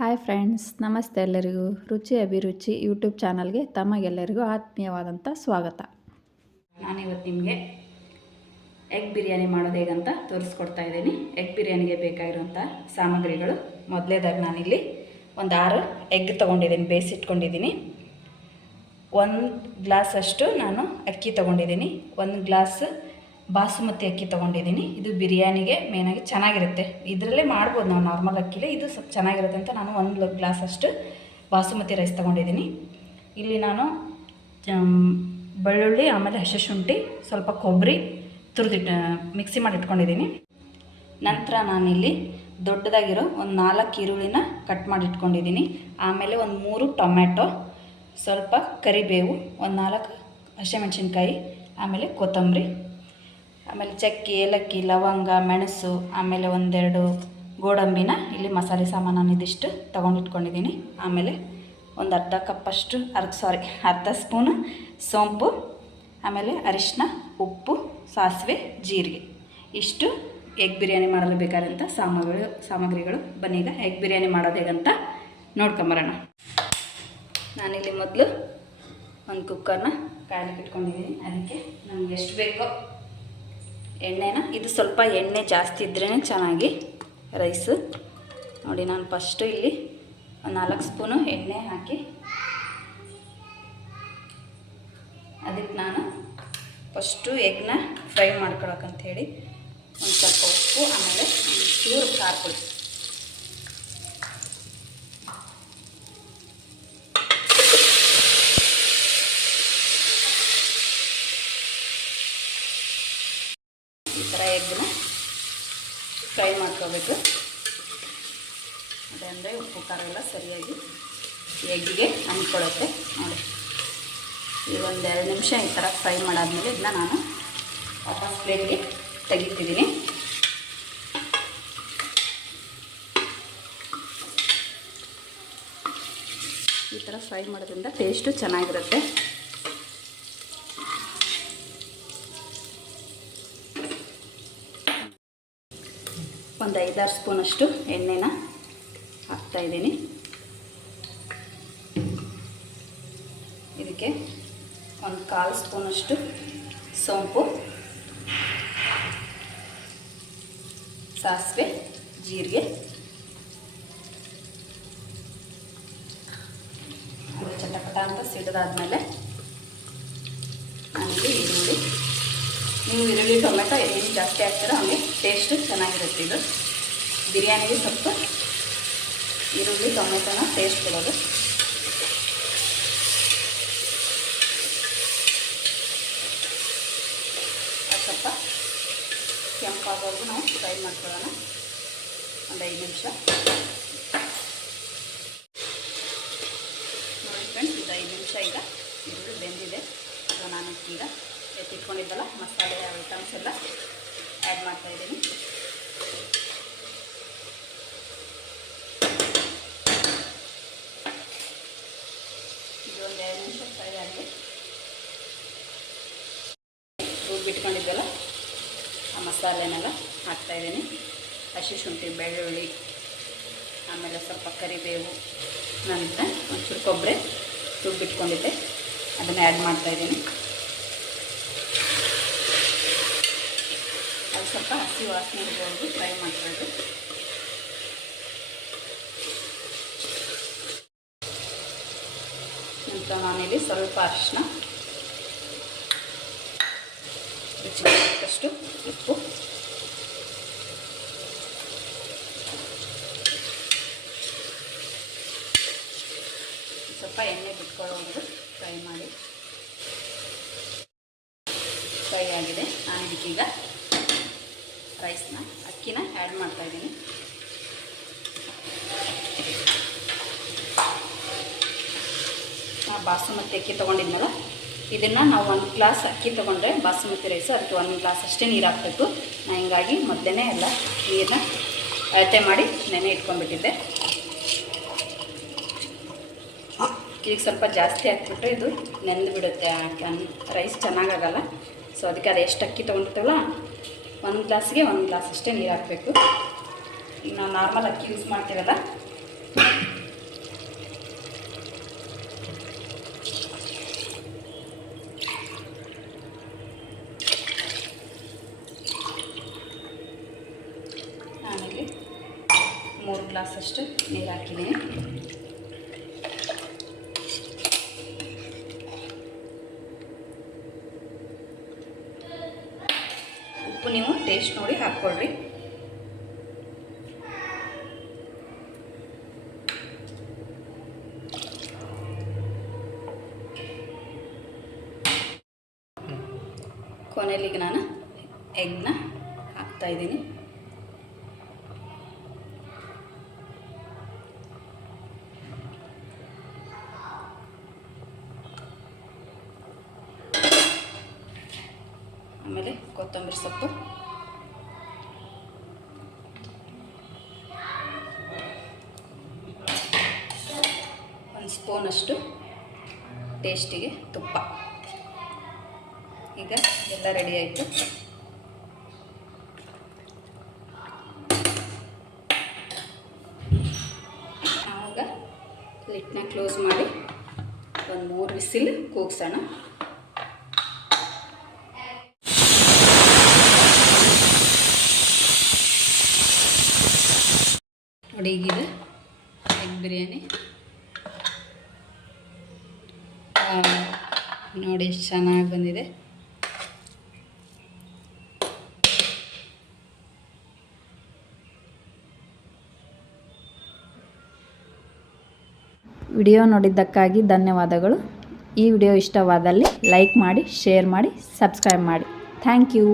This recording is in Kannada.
ಹಾಯ್ ಫ್ರೆಂಡ್ಸ್, ನಮಸ್ತೆ. ಎಲ್ಲರಿಗೂ ರುಚಿ ಅಭಿರುಚಿ ಯೂಟ್ಯೂಬ್ ಚಾನಲ್ಗೆ ತಮಗೆಲ್ಲರಿಗೂ ಆತ್ಮೀಯವಾದಂಥ ಸ್ವಾಗತ. ನಾನಿವತ್ತು ನಿಮಗೆ ಎಗ್ ಬಿರಿಯಾನಿ ಮಾಡೋದು ಹೇಗಂತ ತೋರಿಸ್ಕೊಡ್ತಾ ಇದ್ದೀನಿ. ಎಗ್ ಬಿರಿಯಾನಿಗೆ ಬೇಕಾಗಿರುವಂಥ ಸಾಮಗ್ರಿಗಳು, ಮೊದಲೇದಾಗಿ ನಾನಿಲ್ಲಿ ಒಂದು 6 ಎಗ್ ತೊಗೊಂಡಿದ್ದೀನಿ, ಬೇಯಿಸಿಟ್ಕೊಂಡಿದ್ದೀನಿ. 1 ಗ್ಲಾಸಷ್ಟು ನಾನು ಅಕ್ಕಿ ತೊಗೊಂಡಿದ್ದೀನಿ. 1 ಗ್ಲಾಸ್ ಬಾಸುಮತಿ ಅಕ್ಕಿ ತೊಗೊಂಡಿದ್ದೀನಿ. ಇದು ಬಿರಿಯಾನಿಗೆ ಮೇನಾಗಿ ಚೆನ್ನಾಗಿರುತ್ತೆ. ಇದರಲ್ಲೇ ಮಾಡ್ಬೋದು, ನಾವು ನಾರ್ಮಲ್ ಅಕ್ಕಿಲೇ ಇದು ಸ್ವಲ್ಪ ಚೆನ್ನಾಗಿರುತ್ತೆ ಅಂತ ನಾನು 1 ಗ್ಲಾಸಷ್ಟು ಬಾಸುಮತಿ ರೈಸ್ ತೊಗೊಂಡಿದ್ದೀನಿ. ಇಲ್ಲಿ ನಾನು ಬೆಳ್ಳುಳ್ಳಿ, ಆಮೇಲೆ ಹಸಿ ಶುಂಠಿ, ಸ್ವಲ್ಪ ಕೊಬ್ಬರಿ ತುರಿದಿಟ್ಟು ಮಿಕ್ಸಿ ಮಾಡಿ ಇಟ್ಕೊಂಡಿದ್ದೀನಿ. ನಂತರ ನಾನಿಲ್ಲಿ ದೊಡ್ಡದಾಗಿರೋ ಒಂದು 4 ಈರುಳ್ಳಿನ ಕಟ್ ಮಾಡಿ ಇಟ್ಕೊಂಡಿದ್ದೀನಿ. ಆಮೇಲೆ ಒಂದು 3 ಟೊಮ್ಯಾಟೊ, ಸ್ವಲ್ಪ ಕರಿಬೇವು, ಒಂದು 4 ಹಸಿಮೆಣಸಿನ್ಕಾಯಿ, ಆಮೇಲೆ ಕೊತ್ತಂಬರಿ, ಆಮೇಲೆ ಚಕ್ಕೆ, ಏಲಕ್ಕಿ, ಲವಂಗ, ಮೆಣಸು, ಆಮೇಲೆ 1-2 ಗೋಡಂಬಿನ ಇಲ್ಲಿ ಮಸಾಲೆ ಸಾಮಾನು ಇದಿಷ್ಟು ತೊಗೊಂಡಿಟ್ಕೊಂಡಿದ್ದೀನಿ. ಆಮೇಲೆ ಒಂದು ಅರ್ಧ ಸ್ಪೂನು ಸೋಂಪು, ಆಮೇಲೆ ಅರಿಶಿನ, ಉಪ್ಪು, ಸಾಸಿವೆ, ಜೀರಿಗೆ, ಇಷ್ಟು ಎಗ್ ಬಿರಿಯಾನಿ ಮಾಡಲು ಬೇಕಾದಂಥ ಸಾಮಗ್ರಿಗಳು. ಬನ್ನಿ ಈಗ ಎಗ್ ಬಿರಿಯಾನಿ ಮಾಡೋದು ಹೇಗಂತ ನೋಡ್ಕೊಂಬರೋಣ. ನಾನಿಲ್ಲಿ ಮೊದಲು ಒಂದು ಕುಕ್ಕರ್ನ ಕಾಯ್ಲಿಕ್ಕೆ ಇಟ್ಕೊಂಡಿದ್ದೀನಿ. ಅದಕ್ಕೆ ನಮ್ಗೆ ಎಷ್ಟು ಬೇಕೋ ಎಣ್ಣೆನ, ಇದು ಸ್ವಲ್ಪ ಎಣ್ಣೆ ಜಾಸ್ತಿ ಇದ್ರೇ ಚೆನ್ನಾಗಿ ರೈಸು. ನೋಡಿ, ನಾನು ಫಸ್ಟು ಇಲ್ಲಿ ಒಂದು 4 ಸ್ಪೂನು ಎಣ್ಣೆ ಹಾಕಿ, ಅದಕ್ಕೆ ನಾನು ಫಸ್ಟು ಎಗ್ನ ಫ್ರೈ ಮಾಡ್ಕೊಳಕ್ಕಂಥೇಳಿ ಒಂದು ಸ್ವಲ್ಪ ಉಪ್ಪು, ಆಮೇಲೆ ಒಂದು ಚೂರು ಖಾರ ಪುಡಿ, ಈ ಥರ ಎಗ್ನ ಫ್ರೈ ಮಾಡ್ಕೋಬೇಕು. ಅದಂದರೆ ಉಪ್ಪು ಖಾರ ಎಲ್ಲ ಸರಿಯಾಗಿ ಎಗ್ಗಿಗೆ ಅಂದ್ಕೊಳ್ಳುತ್ತೆ. ನೋಡಿ, ಈಗ ಒಂದು 2 ನಿಮಿಷ ಈ ಥರ ಫ್ರೈ ಮಾಡಾದ್ಮೇಲೆ ಇದನ್ನ ನಾನು ವಾಪಸ್ ಪ್ಲೇಟ್ಗೆ ತೆಗಿತಿದ್ದೀನಿ. ಈ ಥರ ಫ್ರೈ ಮಾಡೋದ್ರಿಂದ ಟೇಸ್ಟು ಚೆನ್ನಾಗಿರುತ್ತೆ. ಒಂದು 5-6 ಸ್ಪೂನಷ್ಟು ಎಣ್ಣೆನ ಹಾಕ್ತಾಯಿದ್ದೀನಿ. ಇದಕ್ಕೆ ಒಂದು 1/4 ಸ್ಪೂನಷ್ಟು ಸೋಂಪು, ಸಾಸಿವೆ, ಜೀರಿಗೆ, ಅದು ಚಟಪಟ ಅಂತ ಸಿಡಿದಾದ್ಮೇಲೆ ನಾನಿಲ್ಲಿ ಈರುಳ್ಳಿ, ನೀವು ಈರುಳ್ಳಿ ಟೊಮೆಟೊ ಏನು ಜಾಸ್ತಿ ಹಾಕ್ತೀರೋ ಹಂಗೆ ಟೇಸ್ಟು ಚೆನ್ನಾಗಿರುತ್ತೆ. ಇದು ಬಿರಿಯಾನಿಗೆ ಸ್ವಲ್ಪ ಈರುಳ್ಳಿ ಟೊಮೆಟೊನ ಟೇಸ್ಟ್ ಕೊಡೋದು. ಅದು ಸ್ವಲ್ಪ ಕೆಂಪಾಗೋವರೆಗೂ ನಾವು ಫ್ರೈ ಮಾಡ್ಕೊಳ್ಳೋಣ, ಒಂದು 5 ನಿಮಿಷ. ನೋಡಿ ಫ್ರೆಂಡ್ಸ್, ಇದು 5 ನಿಮಿಷ ಈಗ ಈರುಳ್ಳಿ ಬೆಂದಿದೆ. ನಾನು ಈಗ ಎತ್ತಿಟ್ಕೊಂಡಿದ್ದಲ್ಲ ಮಸಾಲೆ ಐಟಮ್ಸ್ ಎಲ್ಲ ಆ್ಯಡ್ ಮಾಡ್ತಾಯಿದ್ದೀನಿ. ಇದು ಒಂದು 2 ನಿಮಿಷ ಫ್ರೈ ಆಗಿ ಬಿಟ್ಕೊಂಡಿದ್ದಲ್ಲ ಆ ಮಸಾಲೆನೆಲ್ಲ ಹಾಕ್ತಾಯಿದ್ದೀನಿ. ಹಸಿ ಶುಂಠಿ, ಬೆಳ್ಳುಳ್ಳಿ, ಆಮೇಲೆ ಸ್ವಲ್ಪ ಕರಿಬೇವು, ನಂತರ ಒಂಚೂರು ಕೊಬ್ಬರಿ ಬಿಟ್ಕೊಂಡಿದ್ದೆ, ಅದನ್ನು ಆ್ಯಡ್ ಮಾಡ್ತಾಯಿದ್ದೀನಿ. ಅದು ಸ್ವಲ್ಪ ಹಸಿ ವಾಸನೆ ಇರುವವರೆಗೂ ಫ್ರೈ ಮಾಡ್ಕೊಳ್ಳೋದು. ನಂತರ ನಾನಿಲ್ಲಿ ಸ್ವಲ್ಪ ಅರಿಶಿನ, ರುಚಿಗೆ ತಕ್ಕಷ್ಟು ಉಪ್ಪು, ಸ್ವಲ್ಪ ಎಣ್ಣೆ ಬಿಟ್ಕೊಳ್ಳೋವರೆಗೂ ಫ್ರೈ ಮಾಡಿ. ಫ್ರೈ ಆಗಿದೆ. ನಾನು ಇದಕ್ಕೀಗ ರೈಸ್ನ, ಅಕ್ಕಿನ ಆ್ಯಡ್ ಮಾಡ್ತಾಯಿದ್ದೀನಿ. ಬಾಸುಮತಿ ಅಕ್ಕಿ ತೊಗೊಂಡಿದ್ನಲ್ಲ, ಇದನ್ನು ನಾವು 1 ಗ್ಲಾಸ್ ಅಕ್ಕಿ ತೊಗೊಂಡ್ರೆ ಬಾಸುಮತಿ ರೈಸು, ಅದಕ್ಕೆ 1 ಗ್ಲಾಸ್ ಅಷ್ಟೇ ನೀರು ಹಾಕಬೇಕು. ನಾನು ಹಿಂಗಾಗಿ ಮೊದಲೇ ಎಲ್ಲ ನೀರನ್ನ ಅಳತೆ ಮಾಡಿ ನೆನೆ ಇಟ್ಕೊಂಡ್ಬಿಟ್ಟಿದ್ದೆ. ಈಗ ಸ್ವಲ್ಪ ಜಾಸ್ತಿ ಹಾಕ್ಬಿಟ್ರೆ ಇದು ನೆಂದು ಬಿಡುತ್ತೆ, ರೈಸ್ ಚೆನ್ನಾಗಾಗಲ್ಲ. ಸೊ ಅದಕ್ಕೆ ಅದು ಎಷ್ಟು ಅಕ್ಕಿ ತೊಗೊಂಡಿರ್ತೇವಲ್ಲ 1 ಗ್ಲಾಸ್ಗೆ 1 ಗ್ಲಾಸ್ ಅಷ್ಟೇ ನೀರು ಹಾಕಬೇಕು. ಈಗ ನಾವು ನಾರ್ಮಲ್ ಅಕ್ಕಿ ಯೂಸ್ ಮಾಡ್ತೀವಲ್ಲ ಗ್ಲಾಸಷ್ಟು ನೀರು ಹಾಕಿದ್ದೀನಿ. ಉಪ್ಪು ನೀವು ಟೇಸ್ಟ್ ನೋಡಿ ಹಾಕ್ಕೊಳ್ರಿ. ಕೊನೆಯಲ್ಲಿಗೆ ನಾನು ಎಗ್ನ ಹಾಕ್ತಾಯಿದ್ದೀನಿ. ಆಮೇಲೆ ಕೊತ್ತಂಬರಿ ಸೊಪ್ಪು, ಒಂದು ಸ್ಪೂನಷ್ಟು ಟೇಸ್ಟಿಗೆ ತುಪ್ಪ. ಈಗ ಎಲ್ಲ ರೆಡಿ ಆಯಿತು. ಆವಾಗ ಲಿಡ್ನ ಕ್ಲೋಸ್ ಮಾಡಿ ಒಂದು 3 ವಿಸಿಲ್ ಕೂಗ್ಸೋಣ. ನೋಡಿ, ಈಗಿದೆ ಎಗ್ ಬಿರಿಯಾನಿ. ನೋಡಿ ಎಷ್ಟು ಚೆನ್ನಾಗಿ ಬಂದಿದೆ. ವಿಡಿಯೋ ನೋಡಿದ್ದಕ್ಕಾಗಿ ಧನ್ಯವಾದಗಳು. ಈ ವಿಡಿಯೋ ಇಷ್ಟವಾದಲ್ಲಿ ಲೈಕ್ ಮಾಡಿ, ಶೇರ್ ಮಾಡಿ, ಸಬ್ಸ್ಕ್ರೈಬ್ ಮಾಡಿ. Thank you.